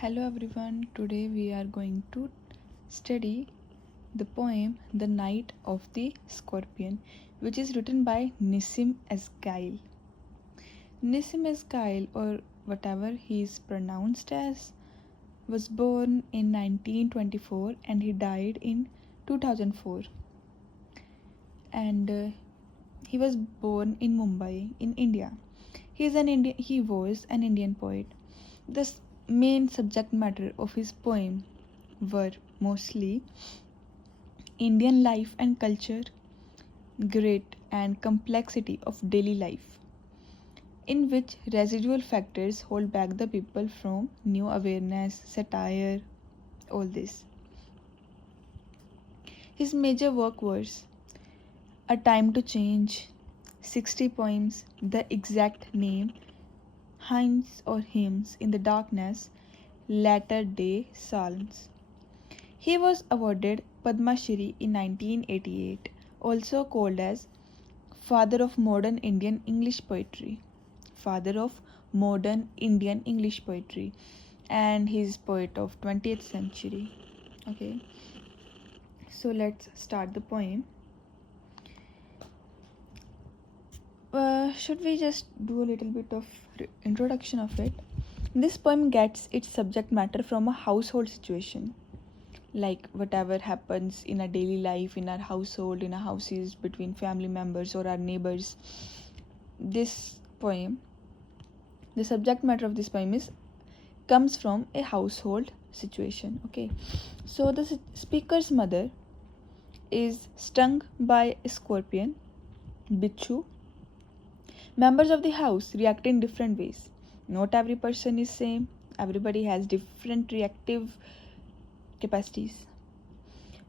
Hello everyone, today we are going to study the poem The Night of the Scorpion, which is written by Nissim Esgail. Nissim Esgail, or whatever he is pronounced as, was born in 1924 and he died in 2004. And he was born in Mumbai, in India. He was an Indian poet. The main subject matter of his poem were mostly Indian life and culture, grit and complexity of daily life, in which residual factors hold back the people from new awareness, satire, all this. His major work was A Time to Change, 60 Poems, The Exact Name, Hymns or Hymns in the Darkness, Latter Day Psalms. He was awarded Padma Shri in 1988, also called as Father of Modern Indian English Poetry. Father of Modern Indian English Poetry, and he is poet of 20th century. Okay, so let's start the poem. Should we just do a little bit of introduction of it? This poem gets its subject matter from a household situation, like whatever happens in our daily life, in our household, in our houses, between family members or our neighbors. This poem, the subject matter of this poem is comes from a household situation. Okay, so the speaker's mother is stung by a scorpion, bichu. Members of the house react in different ways. Not every person is same. Everybody has different reactive capacities.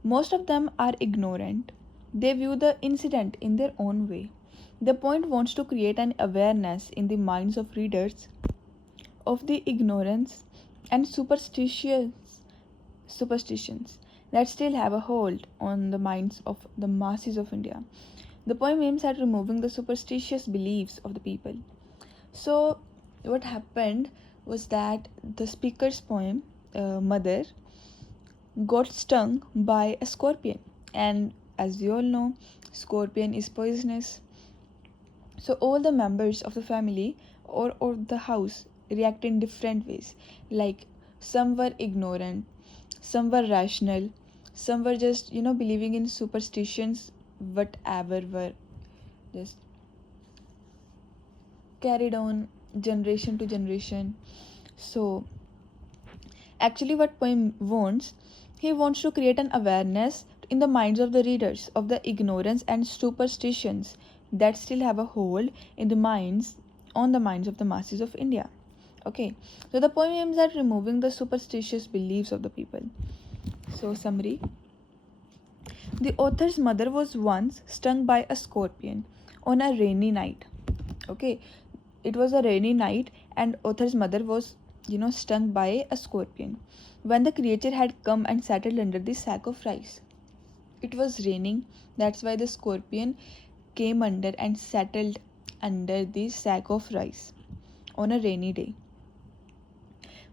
Most of them are ignorant. They view the incident in their own way. The point wants to create an awareness in the minds of readers of the ignorance and superstitions that still have a hold on the minds of the masses of India. The poem aims at removing the superstitious beliefs of the people. So, what happened was that the speaker's poem, Mother, got stung by a scorpion, and as we all know, scorpion is poisonous. So all the members of the family or the house react in different ways. Like some were ignorant, some were rational, some were just believing in superstitions, whatever were just carried on generation to generation. So actually, what poem wants, he wants to create an awareness in the minds of the readers of the ignorance and superstitions that still have a hold in the minds on the minds of the masses of India. Okay, so the poem aims at removing the superstitious beliefs of the people. So summary: the author's mother was once stung by a scorpion on a rainy night. Okay, it was a rainy night and author's mother was stung by a scorpion when the creature had come and settled under the sack of rice. It was raining, that's why the scorpion came under and settled under the sack of rice on a rainy day.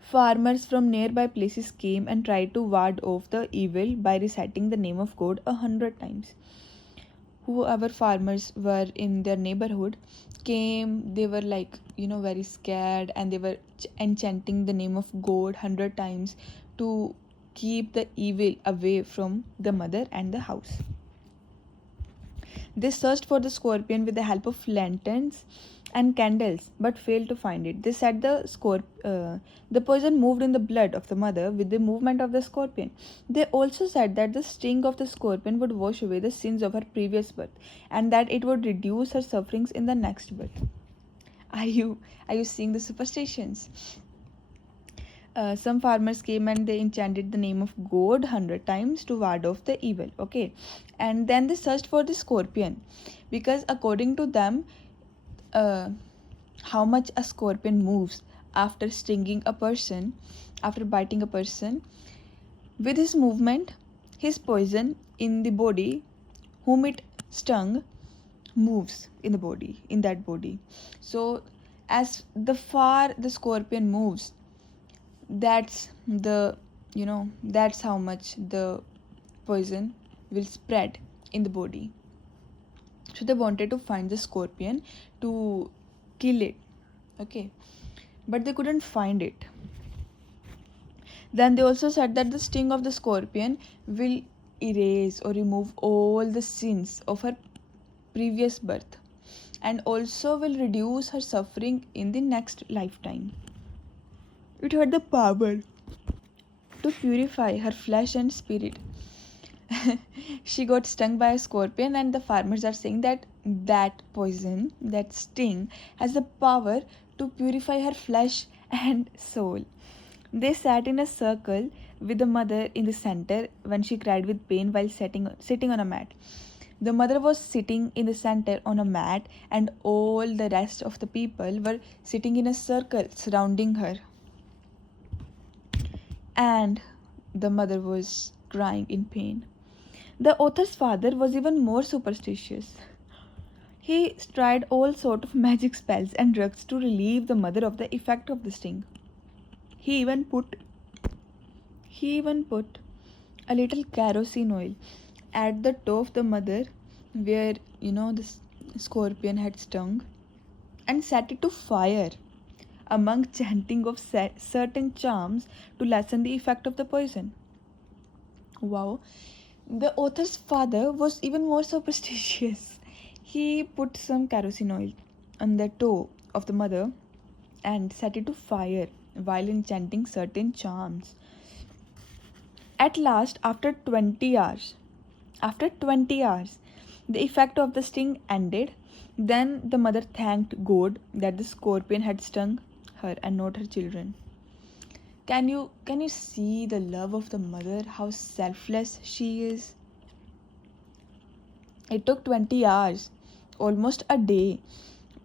Farmers from nearby places came and tried to ward off the evil by reciting the name of God 100 times. Whoever farmers were in their neighborhood came, they were like very scared, and they were enchanting the name of God 100 times to keep the evil away from the mother and the house. They searched for the scorpion with the help of lanterns and candles, but failed to find it. They said the poison moved in the blood of the mother with the movement of the scorpion. They also said that the sting of the scorpion would wash away the sins of her previous birth, and that it would reduce her sufferings in the next birth. Are you seeing the superstitions? Some farmers came and they enchanted the name of God 100 times to ward off the evil. Okay, and then they searched for the scorpion, because according to them, uh, how much a scorpion moves after stinging a person, after biting a person, with his movement, his poison in the body, whom it stung, moves in the body, in that body. So as the far the scorpion moves, that's the that's how much the poison will spread in the body. So they wanted to find the scorpion to kill it, okay, but they couldn't find it. Then they also said that the sting of the scorpion will erase or remove all the sins of her previous birth and also will reduce her suffering in the next lifetime. It had the power to purify her flesh and spirit. She got stung by a scorpion, and the farmers are saying that that poison, that sting, has the power to purify her flesh and soul. They sat in a circle with the mother in the center when she cried with pain while sitting on a mat. The mother was sitting in the center on a mat, and all the rest of the people were sitting in a circle surrounding her. And the mother was crying in pain. The author's father was even more superstitious. He tried all sort of magic spells and drugs to relieve the mother of the effect of the sting. He even put a little kerosene oil at the toe of the mother where the scorpion had stung and set it to fire among chanting of certain charms to lessen the effect of the poison. Wow. The author's father was even more superstitious. He put some kerosene oil on the toe of the mother and set it to fire while enchanting certain charms. At last, after 20 hours, the effect of the sting ended. Then the mother thanked God that the scorpion had stung her and not her children. Can you see the love of the mother, how selfless she is? It took 20 hours, almost a day,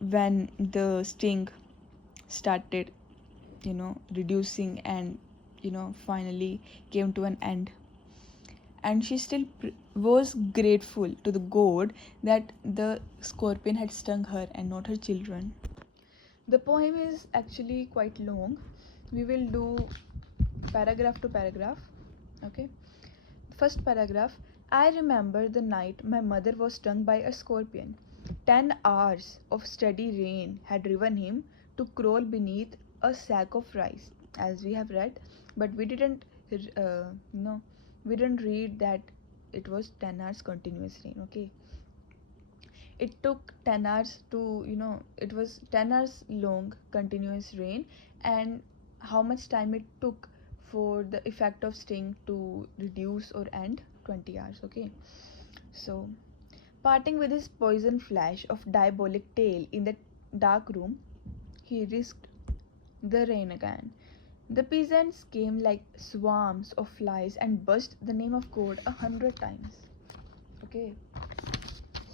when the sting started, reducing and, finally came to an end. And she still was grateful to the god that the scorpion had stung her and not her children. The poem is actually quite long. We will do paragraph to paragraph. Okay. First paragraph. I remember the night my mother was stung by a scorpion. 10 hours of steady rain had driven him to crawl beneath a sack of rice, as we have read, but no, we didn't read that it was 10 hours continuous rain. Okay, it took 10 hours to, it was 10 hours long continuous rain, and how much time it took for the effect of sting to reduce or end? 20 hours. Okay, so parting with his poison flash of diabolic tail in the dark room, he risked the rain again. The peasants came like swarms of flies and buzzed the name of God 100 times. Okay,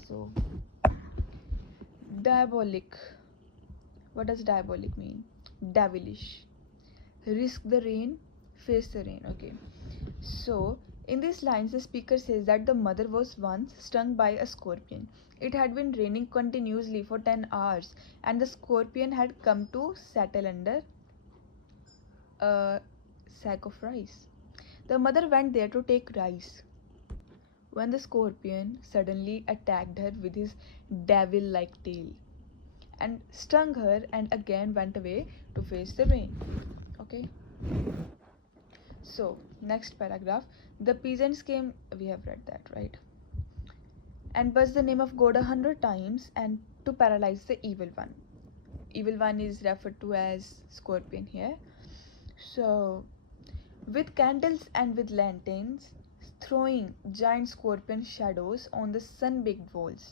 so diabolic. What does diabolic mean? Devilish. Risk the rain, face the rain. Okay, so in these lines, the speaker says that the mother was once stung by a scorpion. It had been raining continuously for 10 hours, and the scorpion had come to settle under a sack of rice. The mother went there to take rice when the scorpion suddenly attacked her with his devil like tail and stung her and again went away to face the rain. Okay, so next paragraph. The peasants came, we have read that, right? And buzzed the name of God 100 times and to paralyze the evil one. Evil one is referred to as scorpion here. So with candles and with lanterns, throwing giant scorpion shadows on the sun-baked walls.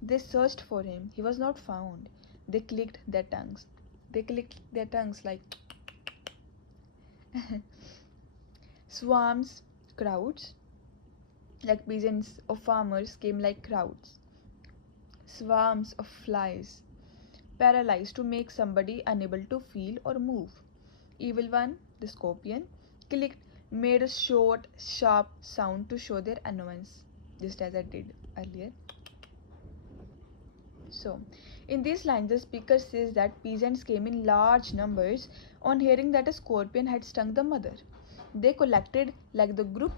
They searched for him. He was not found. They clicked their tongues. Like swarms, crowds, like peasants or farmers came like crowds. Swarms of flies, paralyzed to make somebody unable to feel or move. Evil one, the scorpion, clicked, made a short, sharp sound to show their annoyance, just as I did earlier. So, In these lines, the speaker says that peasants came in large numbers on hearing that a scorpion had stung the mother. They collected like the group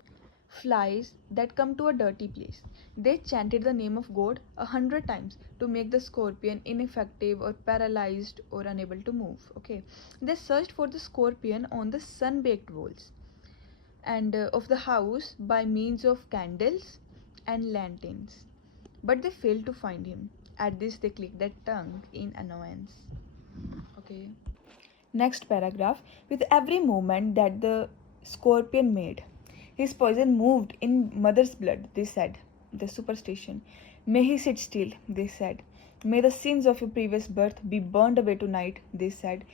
flies that come to a dirty place. They chanted the name of God 100 times to make the scorpion ineffective or paralyzed or unable to move. Okay, they searched for the scorpion on the sun-baked walls and of the house by means of candles and lanterns, but they failed to find him. At this, they clicked their tongue in annoyance. Okay. Next paragraph. With every movement that the scorpion made, his poison moved in mother's blood, they said. The superstition. May he sit still, they said. May the sins of your previous birth be burned away tonight, they said.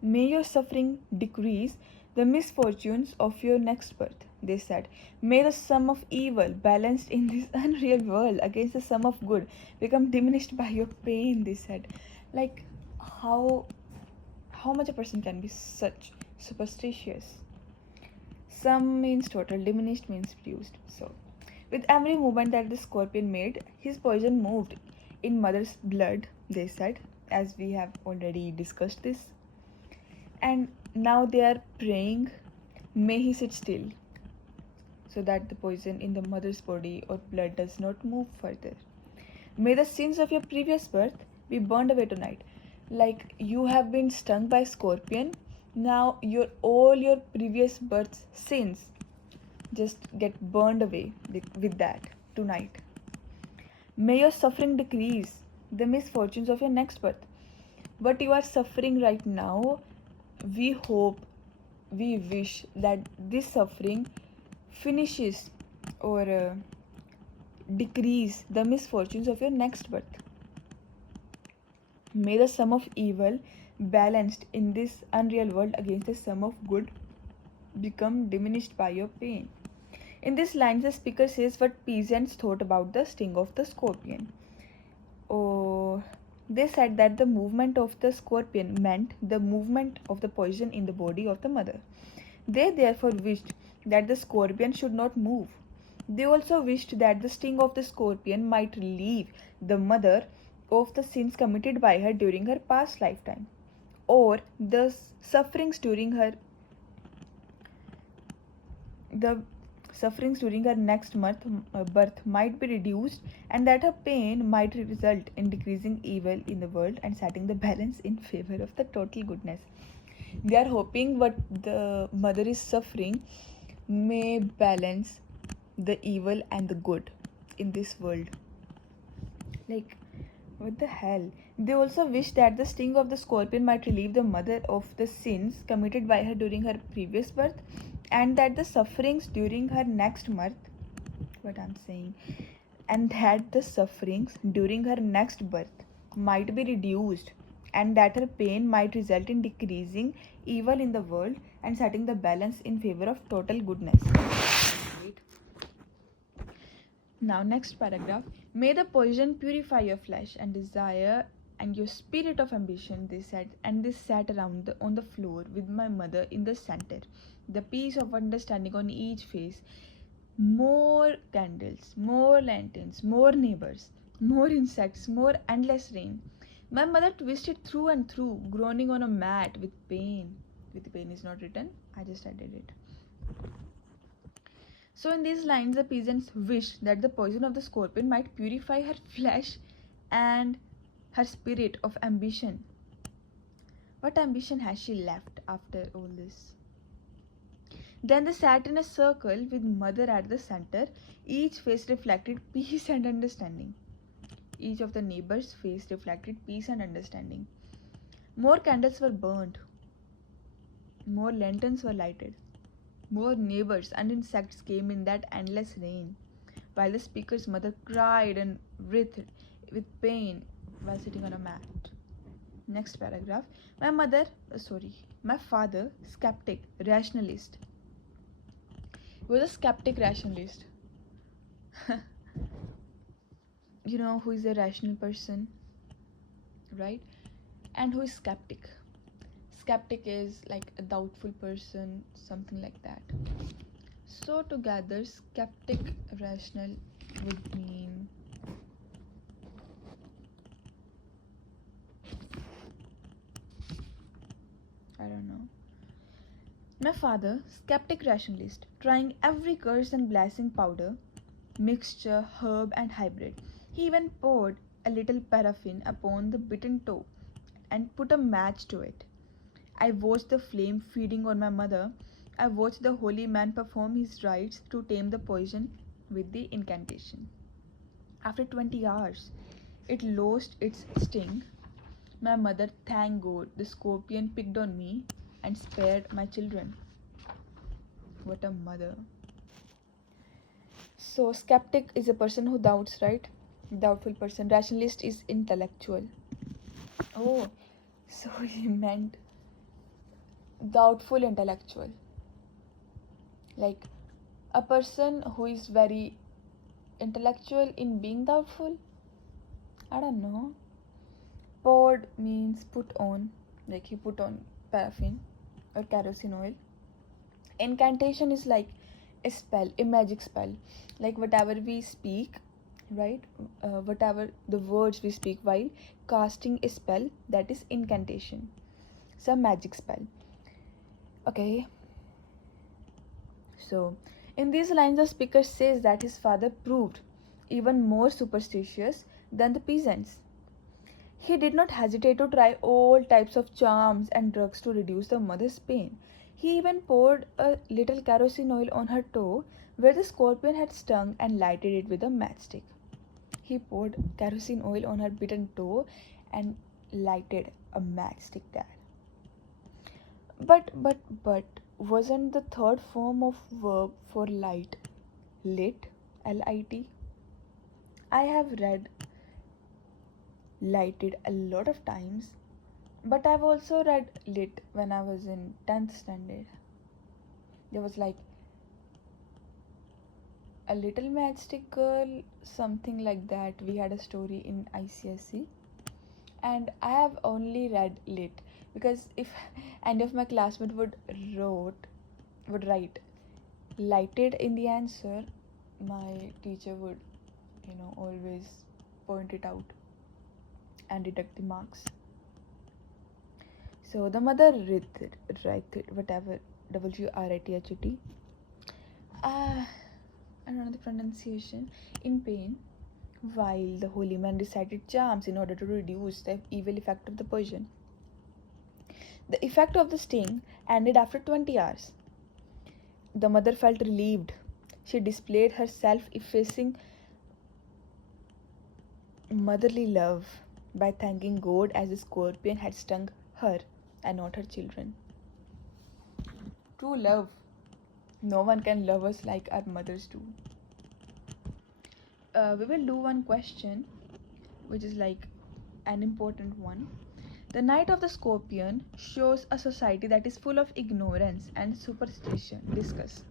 May your suffering decrease the misfortunes of your next birth, they said. May the sum of evil balanced in this unreal world against the sum of good become diminished by your pain, they said. Like how much a person can be such superstitious. Sum means total, diminished means reduced. So with every movement that the scorpion made, his poison moved in mother's blood, they said, as we have already discussed this. And now they are praying, may he sit still, so that the poison in the mother's body or blood does not move further. May the sins of your previous birth be burned away tonight. Like you have been stung by scorpion, now all your previous birth's sins just get burned away with that tonight. May your suffering decrease the misfortunes of your next birth. What you are suffering right now, we hope, we wish that this suffering finishes or decrease the misfortunes of your next birth. May the sum of evil balanced in this unreal world against the sum of good become diminished by your pain. In this line, the speaker says what peasants thought about the sting of the scorpion. Oh, they said that the movement of the scorpion meant the movement of the poison in the body of the mother. They therefore wished that the scorpion should not move. They also wished that the sting of the scorpion might relieve the mother of the sins committed by her during her past lifetime, or the sufferings during her next birth might be reduced, and that her pain might result in decreasing evil in the world and setting the balance in favor of the total goodness. They are hoping what the mother is suffering may balance the evil and the good in this world. Like, what the hell? They also wish that the sting of the scorpion might relieve the mother of the sins committed by her during her previous birth, and that the sufferings during her next birth, and that the sufferings during her next birth might be reduced, and that her pain might result in decreasing evil in the world and setting the balance in favor of total goodness. Right. Now, next paragraph. May the poison purify your flesh and desire and your spirit of ambition, they said, and they sat around on the floor with my mother in the center, the peace of understanding on each face. More candles, more lanterns, more neighbors, more insects, more endless rain. My mother twisted through and through, groaning on a mat with pain. With pain is not written, I just added it. So, in these lines, the peasants wished that the poison of the scorpion might purify her flesh and her spirit of ambition. What ambition has she left after all this? Then they sat in a circle with mother at the center. Each face reflected peace and understanding. Each of the neighbors' face reflected peace and understanding. More candles were burned. More lanterns were lighted. More neighbors and insects came in that endless rain, while the speaker's mother cried and writhed with pain while sitting on a mat. Next paragraph. My father, skeptic, rationalist. He was a skeptic rationalist. You know who is a rational person, right? And who is skeptic? Skeptic is like a doubtful person, something like that. So together, skeptic, rational would mean I don't know. My father, skeptic rationalist, trying every curse and blessing powder, mixture, herb, and hybrid. He even poured a little paraffin upon the bitten toe and put a match to it. I watched the flame feeding on my mother. I watched the holy man perform his rites to tame the poison with the incantation. After 20 hours, it lost its sting. My mother, thank God, the scorpion picked on me and spared my children. What a mother. So, skeptic is a person who doubts, right? Doubtful person. Rationalist is intellectual. Oh, so he meant doubtful intellectual. Like a person who is very intellectual in being doubtful. I don't know. Poured means put on, like you put on paraffin or kerosene oil. Incantation is like a spell, a magic spell, like whatever we speak, right? Whatever the words we speak while casting a spell, that is incantation. Some magic spell. Okay, so in these lines, the speaker says that his father proved even more superstitious than the peasants. He did not hesitate to try all types of charms and drugs to reduce the mother's pain. He even poured a little kerosene oil on her toe where the scorpion had stung and lighted it with a matchstick. He poured kerosene oil on her bitten toe and lighted a matchstick there. But wasn't the third form of verb for light lit? Lit? I have read lighted a lot of times, but I've also read lit when I was in 10th standard. There was like a little matchstick girl, something like that. We had a story in ICSE, and I have only read lit because if any of my classmates would write lighted in the answer, my teacher would, always point it out and deduct the marks. So the mother writhed, whatever, WRITHET. I don't know the pronunciation. In pain, while the holy man recited charms in order to reduce the evil effect of the poison. The effect of the sting ended after 20 hours. The mother felt relieved. She displayed her self-effacing motherly love by thanking God as the scorpion had stung her and not her children. True love. No one can love us like our mothers do. We will do one question, which is like an important one. The Night of the Scorpion shows a society that is full of ignorance and superstition. Discuss.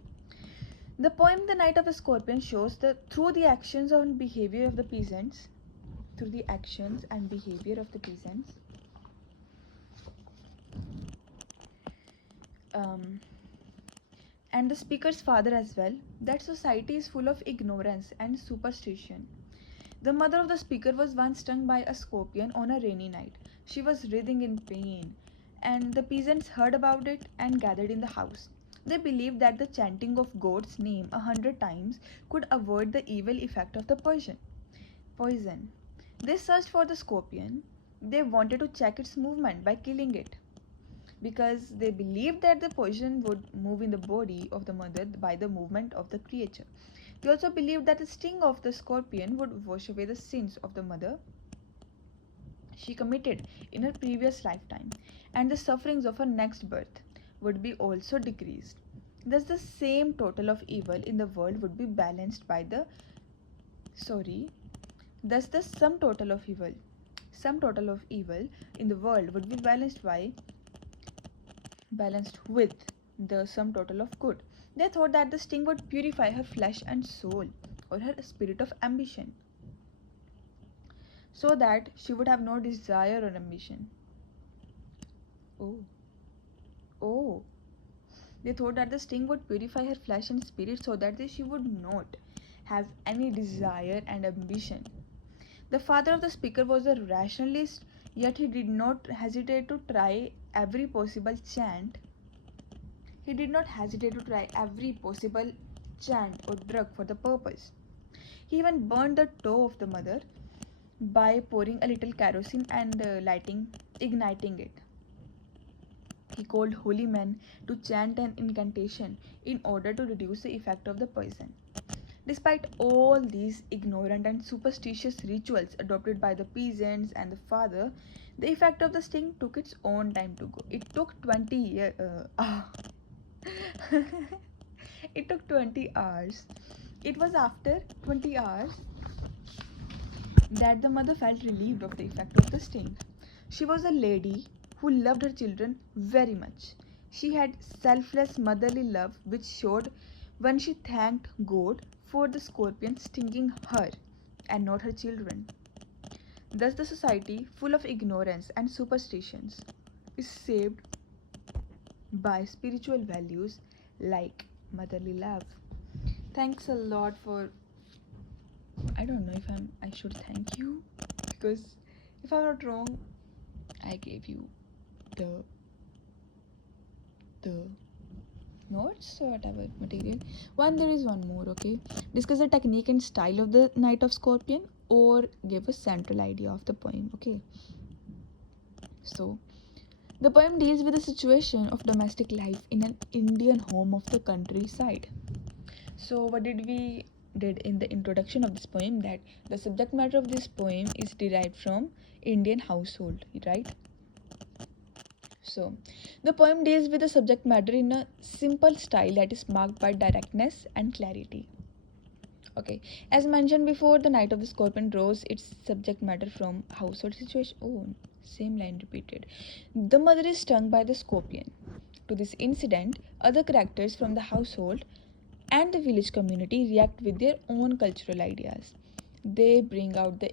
The poem The Night of the Scorpion shows that through the actions and behavior of the peasants, um, and the speaker's father as well, that society is full of ignorance and superstition. The mother of the speaker was once stung by a scorpion on a rainy night. She was writhing in pain, and the peasants heard about it and gathered in the house. They believed that the chanting of God's name 100 times could avoid the evil effect of the poison. They searched for the scorpion. They wanted to check its movement by killing it, because they believed that the poison would move in the body of the mother by the movement of the creature. They also believed that the sting of the scorpion would wash away the sins of the mother she committed in her previous lifetime, and the sufferings of her next birth would be also decreased. Thus, the same total of evil in the world would be balanced by the sorry. Thus, the sum total of evil in the world would be balanced with the sum total of good. They thought that the sting would purify her flesh and soul, or her spirit of ambition, so that she would have no desire or ambition. Oh, oh. They thought that the sting would purify her flesh and spirit so that she would not have any desire and ambition. The father of the speaker was a rationalist, yet he did not hesitate to try every possible chant. He did not hesitate to try every possible chant or drug for the purpose. He even burned the toe of the mother by pouring a little kerosene and igniting it. He called holy men to chant an incantation in order to reduce the effect of the poison. Despite all these ignorant and superstitious rituals adopted by the peasants and the father, the effect of the sting took its own time to go. It took 20 years. It took 20 hours. It was after 20 hours that the mother felt relieved of the effect of the sting. She was a lady who loved her children very much. She had selfless motherly love which showed when she thanked God for the scorpion stinging her and not her children. Thus, the society, full of ignorance and superstitions, is saved by spiritual values like motherly love. Thanks a lot for. I don't know if I should thank you because if I'm not wrong, I gave you the the notes or whatever material. There is one more. Okay, discuss the technique and style of the Knight of Scorpion, or give a central idea of the poem. Okay, so the poem deals with the situation of domestic life in an Indian home of the countryside. So what did in the introduction of this poem, that the subject matter of this poem is derived from Indian household, right? So the poem deals with the subject matter in a simple style that is marked by directness and clarity. Okay, as mentioned before, the Knight of the Scorpion draws its subject matter from household situation. Oh, same line repeated. The mother is stung by the scorpion. To this incident, other characters from the household and the village community react with their own cultural ideas. They bring out the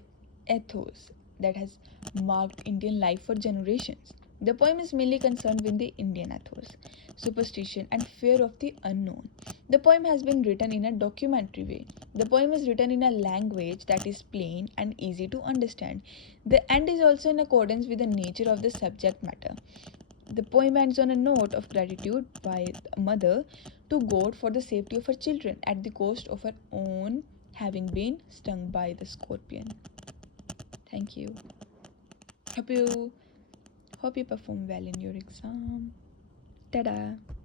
ethos that has marked Indian life for generations. The poem is mainly concerned with the Indian ethos, superstition, and fear of the unknown. The poem has been written in a documentary way. The poem is written in a language that is plain and easy to understand. The end is also in accordance with the nature of the subject matter. The poem ends on a note of gratitude by the mother to God for the safety of her children at the cost of her own having been stung by the scorpion. Thank you. Hope you hope you perform well in your exam. Tada!